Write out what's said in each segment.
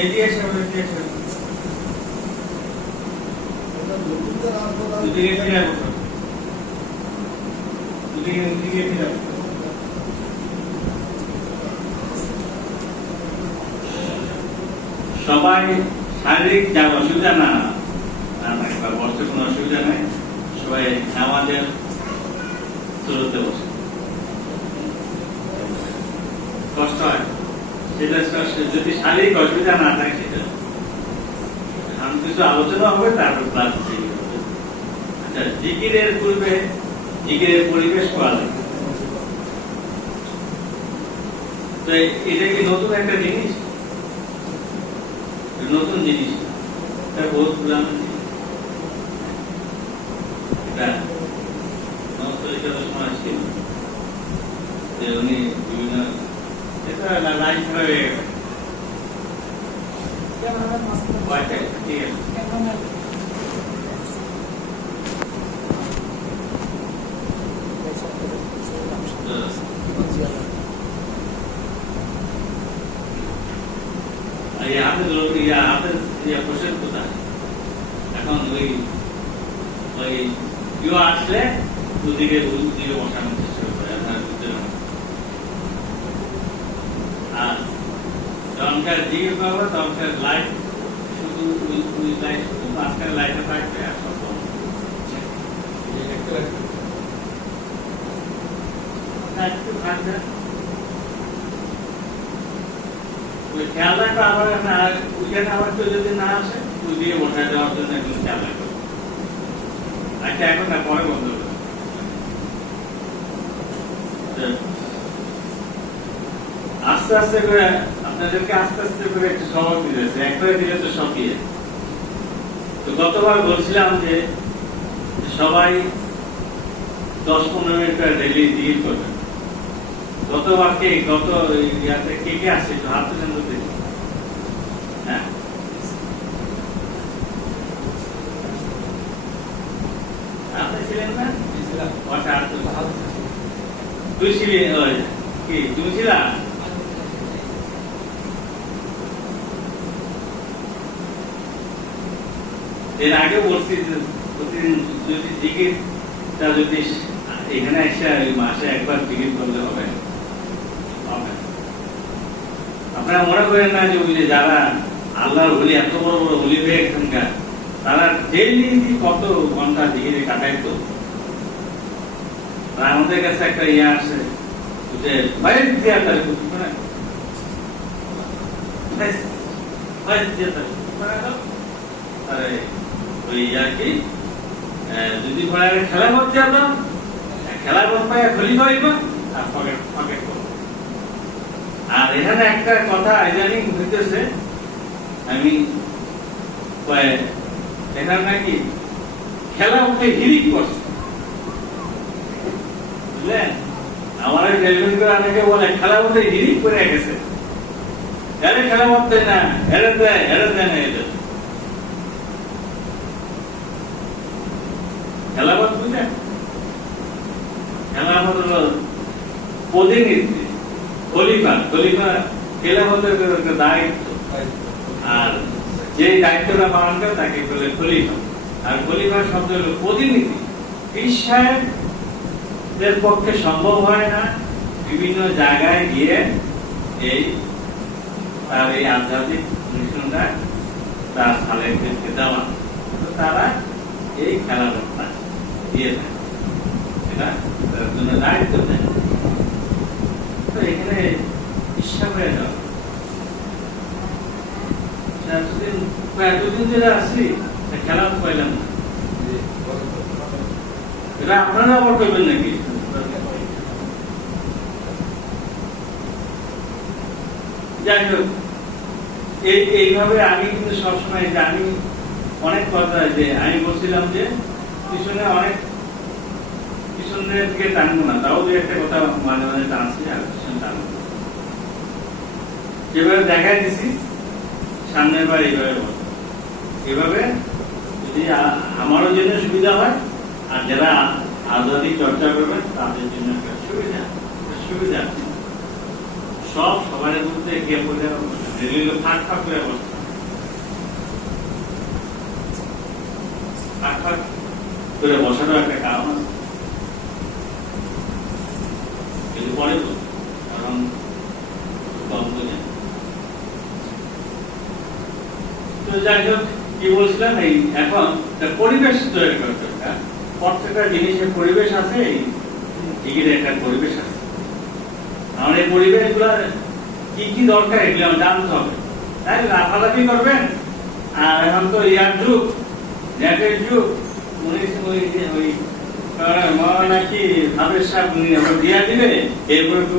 এদিকে এসে এদিকে এসে এদিকে ফিরে বসো এদিকে ফিরে সবাই শারীরিক যার অসুবিধা না বসতে কোনো অসুবিধা নেই সবাই নামাজের শুরুতে বসে কষ্ট হয় সেটা যদি শারীরিক অসুবিধা না থাকে সেটা আমি কিছু আলোচনা হবে তারপর ক্লাস হবে। আচ্ছা জিকিরের পূর্বে জিকিরের পরিবেশ করা লাগে তো এটা কি নতুন একটা জিনিস নতুন জিনিস এটা বহুত পুরানো জিনিস এটা সময় ছিল যে উনি বিভিন্ন এটা লাইন ছাড়া হয়ে গেছে ঠিক আছে প্রশ্ন কোথায় এখন ওই আসলে দুদিকে বসানোর চেষ্টা করে আপনার বুঝতে আর যখনকার দিকে পাবো তখনকার লাইট শুধু লাইট শুধু মাঝখানে লাইটে থাকবে আর সব একটু থাকবে ওই খেয়াল রাখবে আবার ওইখানে আবার কেউ যদি না আসে ওই দিকে বসায় দেওয়ার জন্য একদম খেয়াল রাখবে আচ্ছা এখন না পরে বন্ধ হবে আস্তে আস্তে করে আপনাদেরকে আস্তে আস্তে করে একটু সবক দিতেছে একবারে দিলে তো সকিয়ে তো গতবার বলছিলাম যে সবাই 10-15 মিনিট করে ডেইলি জিকির করবেন গতবার গত ইয়াতে কে আসছে একটু হাত তুলে দেখি হ্যাঁ আপনি ছিলেন না তুই ছিলি কি তুমি ছিলা এর আগে বলছি প্রতিদিন যদি জিকিরটা যদি এখানে এসে মাসে একবার জিকির করলে হবে আপনারা মনে করেন না যে ওই যে যারা আল্লাহর বলি এত বড় বড় বলি হয়ে এখানকার তারা ডেইলি কত ঘন্টা জিকিরে কাটাইতো আমাদের কাছে একটা ইয়ে আসে যে বাইরে থিয়েটার ওই আর কি যদি খেলা করতে যেতাম খেলা করতে খলি পাইবা আর পকেট করবো আর এখানে একটা কথা ইদানিং হইতেছে আমি এখানে নাকি খেলা উঠে হিরিক করছে বুঝলেন আমার টেলিভিশন করে অনেকে বলে খেলা উঠে হিরিক করে গেছে খেলা করতে না হেরে দেয় না এটা খেলাপথ বুঝলেন খেলাপথ হলো প্রতিনিধি খলিফা খেলাপথের দায়িত্ব আর যে দায়িত্বটা পালন করে তাকে বলে খলিফা আর খলিফার শব্দ হলো প্রতিনিধি পীর সাহেবদের পক্ষে সম্ভব হয় না বিভিন্ন জায়গায় গিয়ে তার এই আধ্যাত্মিক মিশনটা তার সালেকদেরকে দেওয়া তারা এই খেলাধুলা দিয়ে দেয় এটা তার জন্য দায়িত্ব দেয় তো এখানে ইচ্ছা হয়ে যাও এতদিন ধরে আসি খেলা পাইলাম না এটা আপনারা আবার করবেন নাকি যাই হোক এইভাবে আমি কিন্তু সবসময় আমি অনেক কথা যে আমি বলছিলাম যে পিছনের দিকে টানবো না তাও দু একটা কথা মাঝে মাঝে টানছি আর পিছনে টানবো যেভাবে দেখাই দিছি সামনের বার এইভাবে বল এভাবে যদি আমারও জন্য সুবিধা হয় আর যারা আধ্যাত্মিক চর্চা করবেন তাদের জন্য সুবিধা সব সবার মধ্যে গিয়ে পড়ে ফাঁক ফাঁক করে বসতাম, ফাঁক ফাঁক করে বসারও একটা কারণ আছে, কিন্তু পরে বলবো কারণ কম বোঝেন। তো যাই হোক, কি বলছিলাম, এই এখন পরিবেশ তৈরি করা দরকার। প্রত্যেকটা জিনিসের পরিবেশ আছে, ডিগ্রির একটা পরিবেশ আছে। আমার এই পরিবেশ গুলা কি কি দরকার এগুলো আমার জানতে হবে। তাই লাফালাফি করবেন, আর এখন তো ইয়ার যুগ, নেটের যুগ, নাকি ভাবের সাপ দিয়া দিবে, এরপরে তো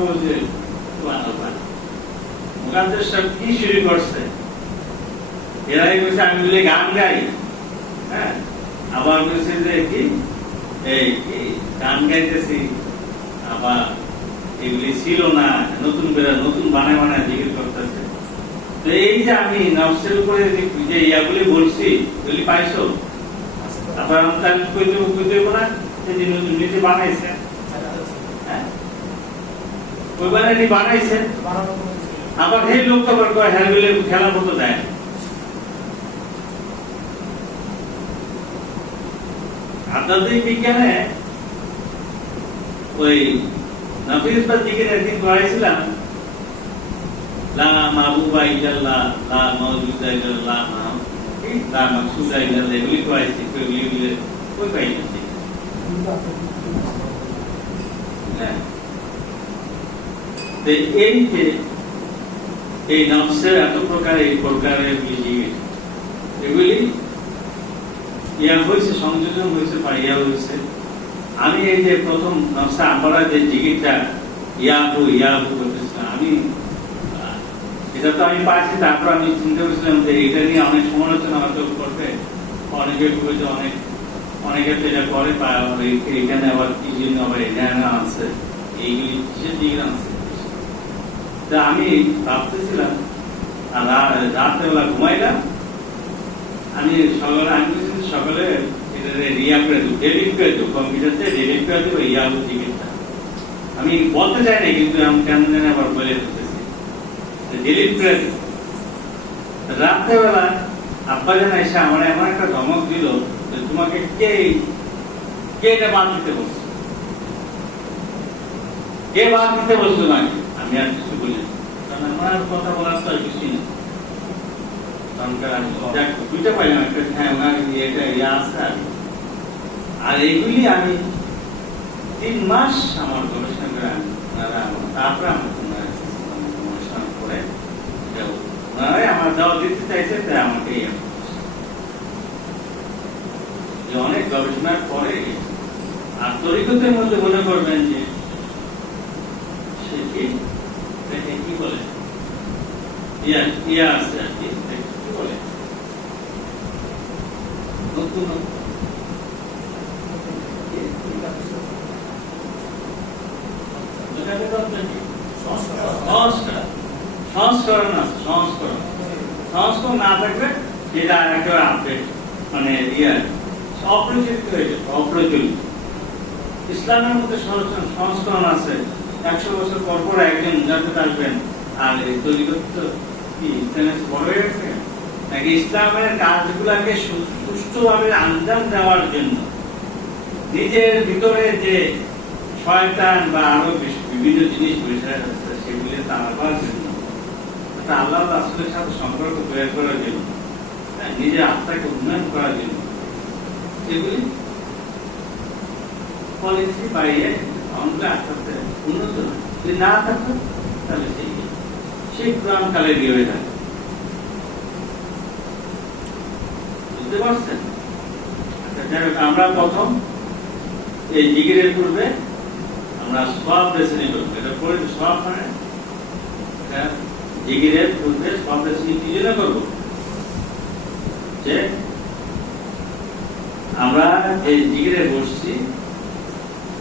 মুখান্তের সব কি শুরু করছে। এরাই বলছে আমি বলে গান গাই, হ্যাঁ, আবার বলছে যে কি এই কি গান গাইতেছি, আবার এগুলি ছিল না, নতুন করে নতুন বানায় বানায় জিজ্ঞেস করতেছে। তো এই যে আমি নফসের উপরে যে ইয়াগুলি বলছি, এগুলি পাইছো? তারপর আমি কইতে না যে নিজে বানাইছে, হ্যাঁ, ওই বানাই বানাইছে, আবার সেই লোক তো হ্যাঁ বলে খেলার মতো দেয়। আধ্যাত্মিক বিজ্ঞানে ওই নাফিস বা দিকের একদিন পড়াইছিলাম, লা মাহবুবা ইল্লাল্লাহ, লা মাওজুদা ইল্লাল্লাহ, লা মাকসুদা ইল্লাল্লাহ, এগুলি পড়াইছি। এগুলি কই পাই না, হ্যাঁ। এই যে এই নফসের এত প্রকার, এই প্রকারের জিনিস, এগুলি ইয়া হয়েছে, সংযোজন হয়েছে, পাইয়া হয়েছে। আমি এই যে প্রথম নকশা আমরা যে জিকিরটা ইয়াহু ইয়াহু করতেছিলাম, আমি এটা তো আমি পাইছি। তারপর আমি চিন্তা করেছিলাম যে এটা নিয়ে অনেক সমালোচনা হয়তো করবে, অনেকে বলছে, অনেকে তো এটা করে, এখানে আবার কি জন্য আবার এটা আছে, এইগুলি কিসের জিকির আছে। তা আমি ভাবতেছিলাম, আর রাত্রেবেলা ঘুমাইলাম, আমি সকালে আমি বলতে চাই না, কিন্তু আমি কেন জানি আবার বলে ফেলতেছি, ডিলিট করে দিই। রাত্রেবেলা আব্বা যেন এসে আমার এমন একটা ধমক দিল, তোমাকে কে এটা বাদ দিতে বলছে, কে বাদ দিতে বলছো তোমাকে? আমি আর কিছু বলি, কারণ আমার কথা বলার তো আর কিছুই না। দুইটা পাইলাম, একটা হ্যাঁ ওনার এটা ইয়ে আছে। আর এইগুলি আমি 3 মাস আমার গবেষণা করে তারপরে গবেষণা করে ওনারাই আমার দেওয়া দিতে চাইছে, তাই আমাকে অনেক গবেষণার পরে। আর তরিকতের মধ্যে মনে করবেন যে সে কি বলে ইয়া আছে আর কি, বলে নতুন সংস্করণ আছে, সংস্করণ না থাকবে সেটা একেবারে আপডেট, মানে অপ্রচলিত হয়েছে, অপ্রচলিত। ইসলামের মধ্যে সংস্করণ আছে, 100 বছর পর পর একজন যাতে আসবেন। আর এই তরিকত কি বড় হয়ে গেছে নাকি ইসলামের কাজগুলাকে সুষ্ঠুভাবে আঞ্জাম দেওয়ার জন্য নিজের ভিতরে যে শয়তান বা আরো বিভিন্ন জিনিস বসে আছে সেগুলি তাড়াবার জন্য, আল্লাহ রাসূলের সাথে সম্পর্ক তৈরি করার জন্য, নিজের আত্মাকে উন্নয়ন করার জন্য, এগুলি পলিসি বাইরে আমরা আস্তে আস্তে উন্নত যদি না থাকতো তাহলে সেই কোরআন কালে দিয়ে হয়ে থাকে। বুঝতে পারছেন? আমরা প্রথম এই জিকিরের পূর্বে আমরা সওয়াব বেছে নিব। এটা পড়ে সওয়াব মানে জিকিরের পূর্বে সওয়াব বেছে নিয়ে কি জন্য করবো? যে আমরা এই জিকিরে বসছি,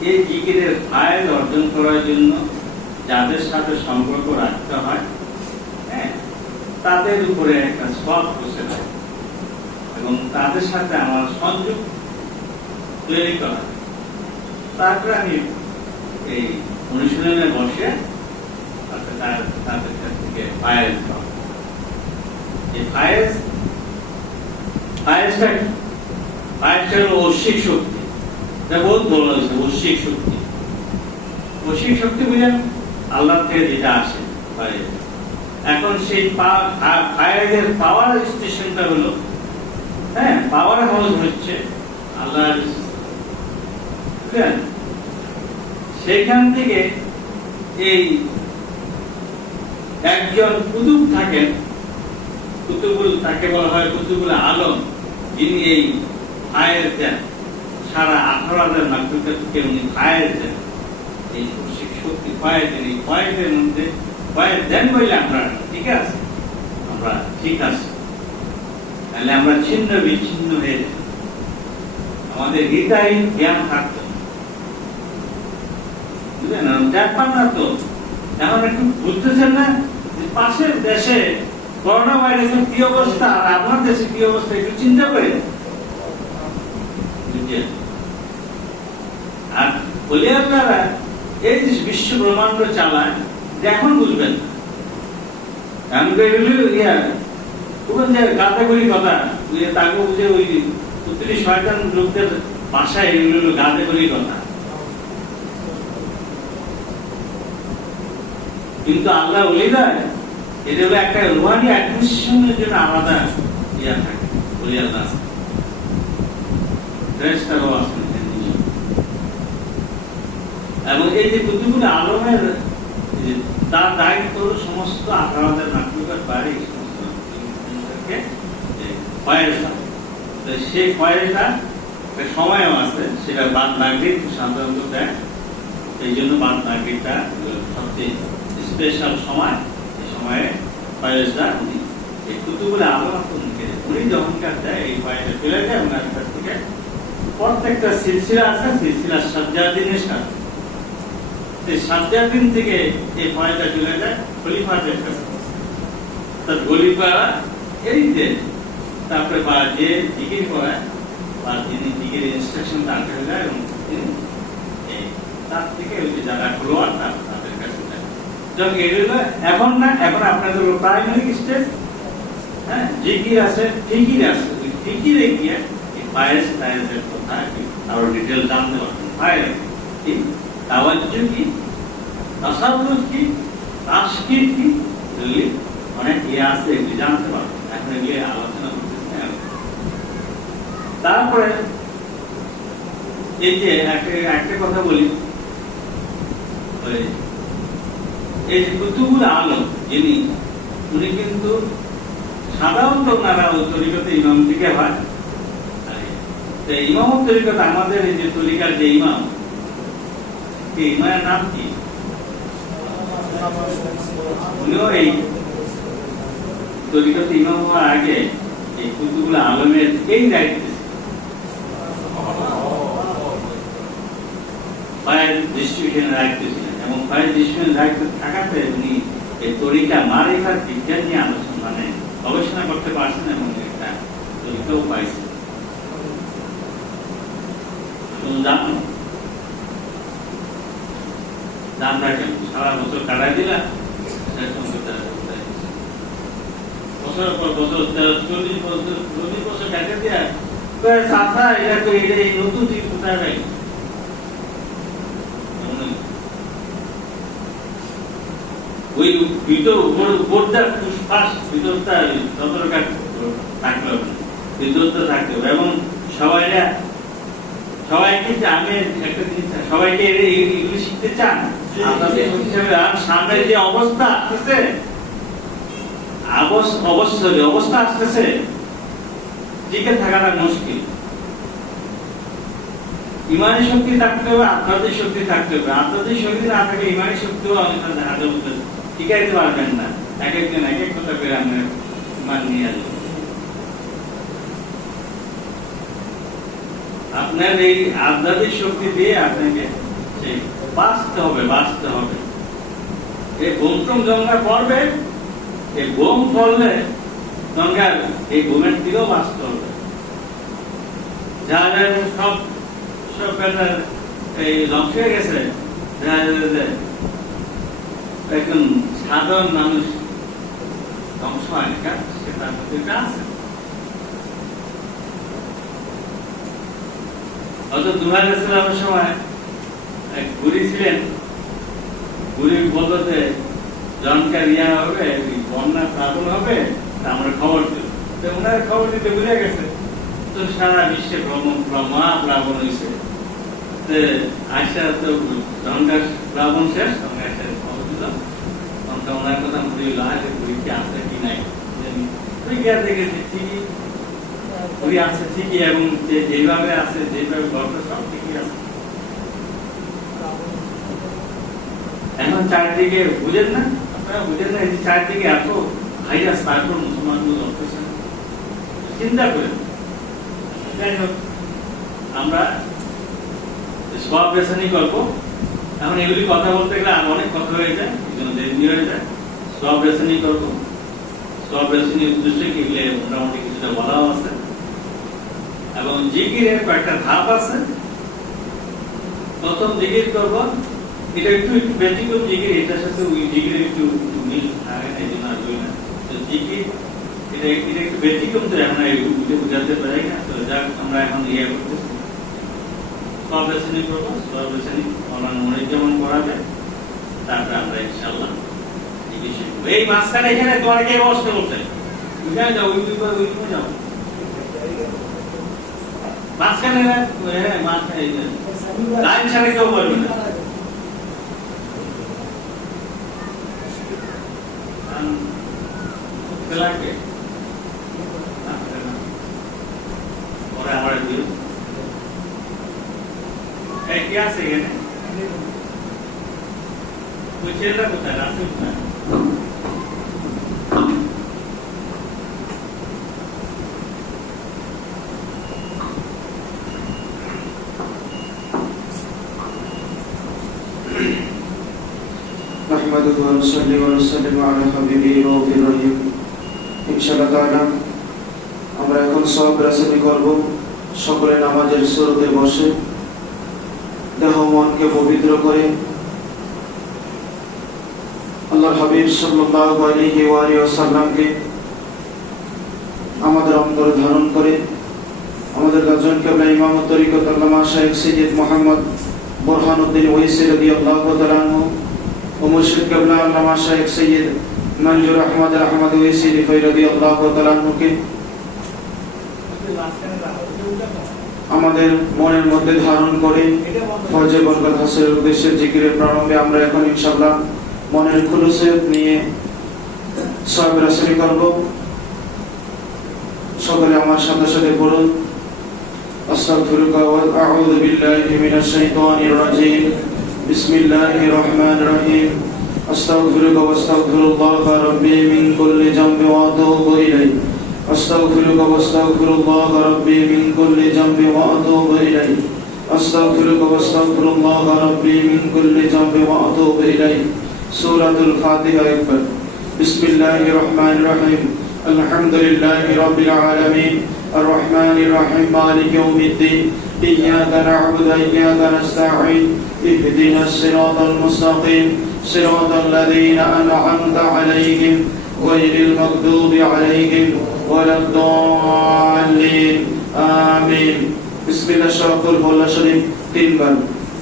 এই জিকিরের ফায়দা অর্জন করার জন্য যাদের সাথে সম্পর্ক রাখতে হয়, হ্যাঁ, তাদের উপরে একটা সওয়াব বসে থাকে এবং তাদের সাথে আমার সংযোগ তৈরি করা। তারপরে আমি এই অনুশীলনে বসে তাদের কাছ থেকে ফায়েজ পাওয়া। এই ফায়েজটা হলো ঐশ্বিক শক্তি। এটা বহুত বলা হয়েছে, ঐশ্বিক শক্তি। ঐশ্বিক শক্তি বুঝেন আল্লাহ থেকে যেটা আসে ফায়েজ। এখন সেই ফায়েজের পাওয়ার স্টেশনটা হলো, হ্যাঁ, পাওয়ার হাউস হচ্ছে আল্লাহর। সেইখান থেকে এই একজন কুতুব থাকেন, কুতুবুল, তাকে বলা হয় কুতুবুল আলম, যিনি এই ফায়েজ দেন। সারা 18,000 মাকলুকাতকে উনি ফায়েজ দেন, এই শক্তি ফায়েজ দেন। এই ফায়েজের মধ্যে ফায়েজ দেন বলে আমরা ঠিক আছে, আমরা ঠিক আছে, তাহলে আমরা ছিন্ন বিচ্ছিন্ন হয়ে যাই, আমাদের হৃদয় জ্ঞান থাকতো, বুঝলেন? দেখবেন না তো এখন একটু বুঝতেছেন না যে পাশের দেশে করোনা ভাইরাসের কি অবস্থা আর আপনার দেশে কি অবস্থা, একটু চিন্তা করে। আর বলে আপনারা এই যে বিশ্ব ব্রহ্মাণ্ড চালায়, এখন বুঝবেন না। আমি তো এগুলো গাঁদাগুলি কথা তাকে বুঝে ওই 35 লোকদের ভাষায় এগুলো গাঁদাগুলি কথা। কিন্তু আল্লাহ ওলিরা এটা হলো একটা রুহানি অ্যাডমিনিস্ট্রেশনের জন্য আলাদা ইয়া থাকে, ওলি আল্লাহ ফেরেশতারাও আছেন। এবং এই যে কুতুবুল আলমের তার দায়িত্ব হলো সমস্ত 18,000 মাকলুকাত বাইরে সমস্ত ফয়েজ। সেই ফয়েজটা সময়ও আছে, সেটা বাদ নাগরিক সাধারণত দেয়। এই জন্য বাদ নাগরিকটা সবচেয়ে স্পেশাল সময়। এই সময়ে ফয়েজটা উনি এই কুতুবুল আলম উনি যখনকার দেয়, এই ফয়েজটা ফেলে দেয় ওনার কাছ থেকে। প্রত্যেকটা সিলসিলা আছে, সিলসিলা সাজ্জাদিনের সাথে, সেই সাজ্জাদিন থেকে এই ফয়েজটা চলে যায় খলিফাদের কাছে। তার খলিফা এই যে তারপরে বা যে জিকির করায় বা যিনি জিকির ইনস্ট্রাকশন তার কাছে যায়, এবং তিনি তার থেকে ওই যে যারা ফলোয়ার তাদের কাছে যায়। যখন এগুলো এখন না, এখন আপনাদের প্রাইমারি স্টেজ, হ্যাঁ, জিকির আছে, ফিকির আছে। ওই ফিকিরে গিয়ে এই ফায়েজ টায়েজের কথা আরো ডিটেল জানতে পারবেন। ফায়েজ কি, তাওয়াজ্জু কি, তাসাব্বুর কি, তাশকির কি, অনেক ইয়ে আছে, এগুলি জানতে পারবেন। এখন এগুলি আলোচনা করতেছি। তারপরে এই যে একটা কথা বলি, এই যে কুতুবুল আলম যিনি, উনি কিন্তু সাধারণত ওনারা ওই তরিকতে ইমাম থেকে হয়। ইমাম তরিকত আমাদের এই যে তরিকার যে ইমাম, এই ইমামের নাম কি? উনিও এই তরিকতে ইমাম হওয়ার আগে এই কুতুবুল আলমের এই দায়িত্ব, ফায়েজ ডিস্ট্রিবিউশনের দায়িত্ব ছিলেন। এবং ফায়েজ ডিস্ট্রিবিউশনের দায়িত্ব থাকাতে উনি এই তরিকা মারিফাত বিজ্ঞান নিয়ে আলোচনা, মানে গবেষণা করতে পারছেন এবং একটা তরিকাও পাইছেন। দাম রাখেন, সারা বছর কাটাই দিলা, বছর পর বছর 40 বছর কাটে দিয়া চাষা এটা তো এটা এই নতুন জিনিস কোথায় পাই। ওই ভিতর উপরটা ফুসফাস, ভিতরটা যতটা থাকতে হবে, ভিতরটা থাকতে হবে। এবং সবাইকে আমি একটা জিনিস, সবাইকে এগুলি শিখতে চান আপনাদের হিসাবে। আর সামনে যে অবস্থা আসতেছে, অবস্থা আসতেছে, টিকে থাকাটা মুশকিল। ইমানি শক্তি থাকতে হবে, আপনাদের শক্তি থাকতে হবে। আপনাদের শক্তি না থাকলে ইমানি শক্তিও হাতে টিকাইতে পারবেন না। এক একজন এক এক কথা করে আমরা ইমান নিয়ে আসবো। আপনার এই আধ্যাত্মিক শক্তি দিয়ে আপনাকে সেই বাঁচতে হবে। এই বোমটম জঙ্গা পড়বে, এই বোম পড়লে জঙ্গার এই বোমের দিকেও বাঁচতে হবে। যারা সব এই ধ্বংস হয়ে গেছে, একদম সাধারণ মানুষ ধ্বংস হয় না, সে তার মধ্যে এটা আছে। হয়তো দুহাইসালামের সময় এক বুড়ি ছিলেন, বুড়ি বলতো যে জনকার ইয়া হবে, বন্যা প্লাবন হবে, আমরা খবর দিল। তো ওনার খবর দিতে বুঝে গেছে, তো সারা বিশ্বে প্লাবন হয়েছে। আয়সা তো জনকার প্লাবন শেষ, তখন আয়সা খবর দিলাম, তখন ওনার কথা মনে হইল আগে বুড়ি কি আছে কি নাই, বুড়ি গিয়া দেখেছি ঠিকই বুড়ি আছে ঠিকই, এবং যেভাবে আছে যেভাবে গল্প সব ঠিকই আছে। এখন চারদিকে বুঝেন না, আপনারা বুঝেন না, এই চারদিকে এত ভাইরাস, তারপর মুসলমানগুলো লড়তেছে না, চিন্তা করেন। যাই হোক, আমরা সব বেসানি করবো। এখন এগুলি কথা বলতে গেলে আর অনেক কথা হয়ে যায়, দেরি হয়ে যায়। সব বেসানি করবো, সব বেসানির উদ্দেশ্যে কি মোটামুটি কিছুটা বলাও আছে, এবং জিকিরের কয়েকটা ধাপ আছে। প্রথম জিকির করবো, এটা একটু ব্যতিক্রম জিকির, এটার সাথে ওই জিকির একটু মিল থাকে না, এই জন্য আর বই না। তো জিকির এটা একটু ব্যতিক্রম, তো এখন বুঝাতে পারি না। তো যাক, আমরা এখন ইয়ে করতেছি, সব বেসানি করবো, সব বেসানি আমার মনে যেমন করা যায়, তারপরে আমরা ইনশাআল্লাহ জিকির শিখবো। এই মাঝখানে এখানে তোমার কে বসতে করতে বুঝা যাও, ওই যাও মাঝখানে, মাঝখানে লাইন ছাড়া কেউ বলবে না। আমার কি আছে এখানে, ওই ছেলেটা কোথায় আছে? نحمده ونصلي ونسلم على حبيبه رؤوف رحيم। ইনশাআল্লাহ তাআলা আমরা এখন সব রাসূলি করব। সকলে নামাজের সুরতে বসে দেহ মনকে পবিত্র করে আল্লাহর হাবিব সাল্লাল্লাহু আলাইহি ওয়া সাল্লামকে আমাদের অন্তরে ধারণ করে আমাদের গাজন কেবলা ইমাম তরিকত আল্লামা শাইখ সৈয়দ মুহাম্মদ বুরহানুদ্দিন ওয়াইসি রাদিয়াল্লাহু তাআলা আনহু ও মুর্শিদ কেবলা আল্লামা শাইখ সৈয়দ মনজুর আহমদ ওয়াইসি রাদিয়াল্লাহু তাআলা আনহুকে আমাদের মনের মধ্যে ধারণ করে ফজর বরকত হাসিলের উদ্দেশ্যে জিকিরের প্রারম্ভে আমরা এখন ইনশাআল্লাহ মনের খুলুসিয়ত নিয়ে সব রাসূলি করব। সকলে আমার সাথে সাথে পড়ুন, আস্তাগফিরুকা ওয়া আউযু বিল্লাহি মিনাশ শাইতানির রাজীম। বিসমিল্লাহির রহমানির রহিম। আস্তাগফিরুকা ওয়া আস্তাগফিরুল্লাহ রাব্বি মিন কুল্লি যামবি ওয়া আতুবু ইলাইহি। আস্তাগফিরুকা ওয়া আস্তাগফিরুল্লাহ রাব্বি মিন কুল্লি যামবি ওয়া আতুবু ইলাইহি। আস্তাগফিরুকা ওয়া আস্তাগফিরুল্লাহ রাব্বি মিন কুল্লি যামবি ওয়া আতুবু ইলাইহি। সূরাতুল ফাতিহা একবার। বিসমিল্লাহির রহমানির রহিম। আলহামদুলিল্লাহি রাব্বিল আলামিন আর রহমানির রহিম মালিকি ইয়াউমিদ্দিন। ইয়্যাকা না'বুদু ওয়া ইয়্যাকা নাস্তাঈন। ইহদিনাস সিরাতাল মুস্তাকিম সিরাতাল লাযীনা আন'আমতা আলাইহিম গায়রিল মাগদুবি আলাইহিম ওয়ালাদ-দাল্লিন। আমিন। বিসমিল্লাহ শাকুল বলা শরীফ তিনবার।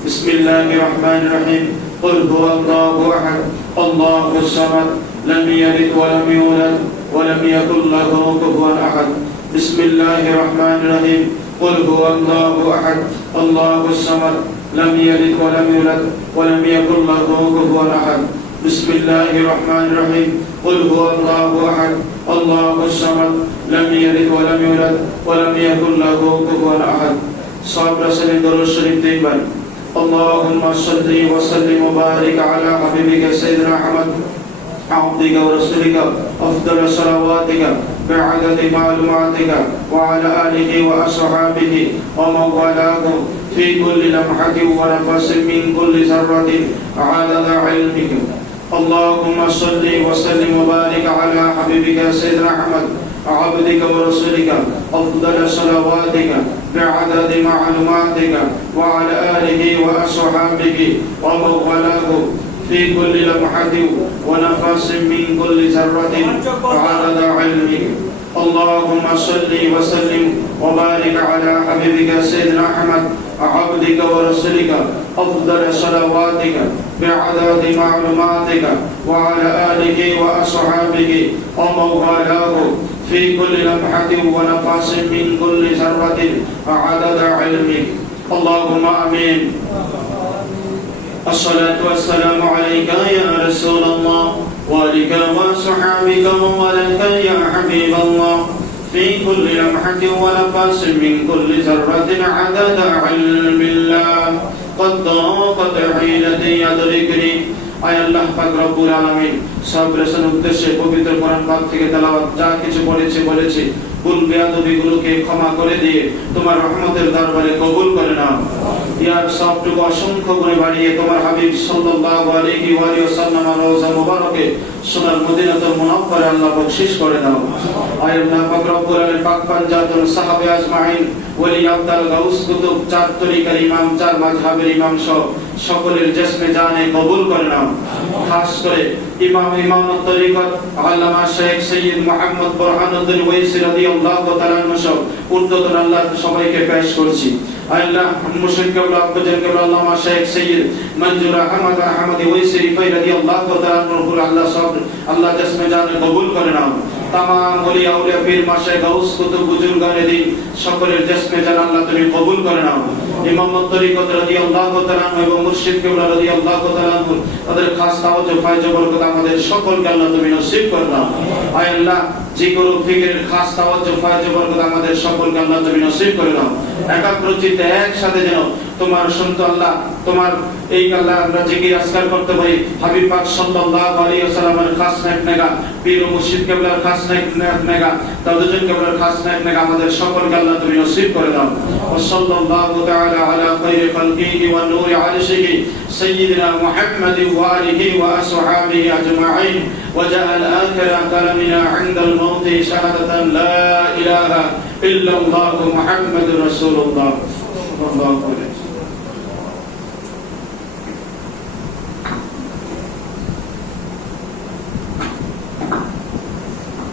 বিসমিল্লাহির রহমানির রহিম। قل هو الله أحد الله الصمد لم يلد ولم يولد ولم يكن له كفوا أحد. بسم الله الرحمن الرحيم. قل هو الله أحد الله الصمد لم يلد ولم يولد ولم يكن له كفوا أحد. بسم الله الرحمن الرحيم. قل هو الله أحد الله الصمد لم يلد ولم يولد ولم يكن له كفوا أحد. صلى الله عليه وسلم. اللهم صل وسلم وبارك على حبيبك سيدنا محمد عبدك ورسولك أفضل صلواتك بعدد معلوماتك وعلى آله وأصحابه ومن والاه في كل لمحة ونفس من كل ذرة عدد علمك. اللهم صل وسلم وبارك على حبيبك سيدنا محمد عبدك ورسولك أفضل صلواتك بعدد معلوماتك وعلى آله وأصحابه ومن والاه في كل لمحة ونفس من كل ذرة عدد علمك اللهم صل وسلم وبارك على حبيبك سيدنا أحمد عبدك ورسولك أفضل صلواتك بعدد معلوماتك وعلى آله وأصحابه ومن والاه في كل لمحة ونفس من كل ذرة عدد علمك اللهم آمين الصلاة والسلام عليك يا رسول الله وعليك وصحابك وملك يا حبيب الله في كل لمحة ونفس من كل ذرة عدد علم الله قد ضاقت حيلتي أدركني আয় আল্লাহ পাক রব্বুল আলামিন সব রাসূল উদ্দেশ্যে পবিত্র কোরআন পাক থেকে তেলাওয়াত যা কিছু বলেছি ভুল বেয়াদবিগুলোকে ক্ষমা করে দিয়ে তোমার রহমতের দরবারে কবুল করে নাও ইয়ার সবটুকু অসংখ্য গুণে বাড়িয়ে তোমার হাবিব সাল্লাল্লাহু আলাইহি ওয়া সাল্লাম রওজা মুবারকে সোনার মদিনাতুল মুনাওয়ারায় আল্লাহ বখশিশ করে দাও আয় আল্লাহ পাক রব্বুল আলামিন পাক পাঞ্জাতুল সাহাবে আজমাইন ওলি আব্দাল গাউস কুতুব চার তরিকার ইমাম চার মাযহাবের ইমাম সহ সকলের জিসমে জানে কবুল করে নাও খাস করে ইমামত তরিকত আল্লামা শেখ সৈয়দ মুহাম্মদ বুরহানুদ্দিন ওয়াইসি রাদিয়াল্লাহু তাআলা আনহু উর্দুতন আল্লাহ সবাইকে পেশ করছি আল্লাহ মুশরিক কেবলা আব্বাজান কেবলা আল্লামা শেখ সৈয়দ মঞ্জুর আহমদ আহমদি ওয়াইসি রিফাই রাদিয়াল্লাহু তাআলা আনহু আল্লাহ সব আল্লাহ জিসমে জানে কবুল করে নাও तमाम ওলি আউলিয়া পীর মাশায়েখ গাউস কুতুব বুজুর্গানে দিন সকলের জিসমে জান আল্লাহ তুমি কবুল করে নাও ইমামত তরিকত রাদিয়াল্লাহু তাআলা এবং মুর্শিদ কেবলা রাদিয়াল্লাহু তাআলা তাদের খাস তাওয়াজ্জুহ ফায়জ বরকত আমাদের সকলকে আল্লাহ তুমি নসিব করে দাও আয় আল্লাহ জিকির ফিকিরের খাস তাওয়াজ্জুহ ফায়জ বরকত আমাদের সকলকে আল্লাহ তুমি নসিব করে দাও একাগ্রচিত্তে একসাথে যেন তোমার সন্ত আল্লাহ তোমার এই আল্লাহ আমরা জিকির আজকার করতে পারি হাবিব পাক সাল্লাল্লাহু আলাইহি ওয়াসাল্লামের খাস নেক পীর ও মুর্শিদ কেবলার খাস নেক তাওজুদ কেবলার খাস নেক আমাদের সকলকে আল্লাহ তুমি নসিব করে দাও ওয়া সাল্লাল্লাহু তাআলা আলা খায়রি খালকিহি ওয়া নূরি আরশিহি সাইয়্যিদিনা মুহাম্মাদিন ওয়া আলিহি ওয়া আসহাবিহি আজমাইন ওয়া জাআল আখিরা কালামিনা ইনদাল মাউতি শাহাদাতান লা ইলাহা ইল্লাল্লাহু মুহাম্মাদুর রাসূলুল্লাহ সাল্লাল্লাহু আলাইহি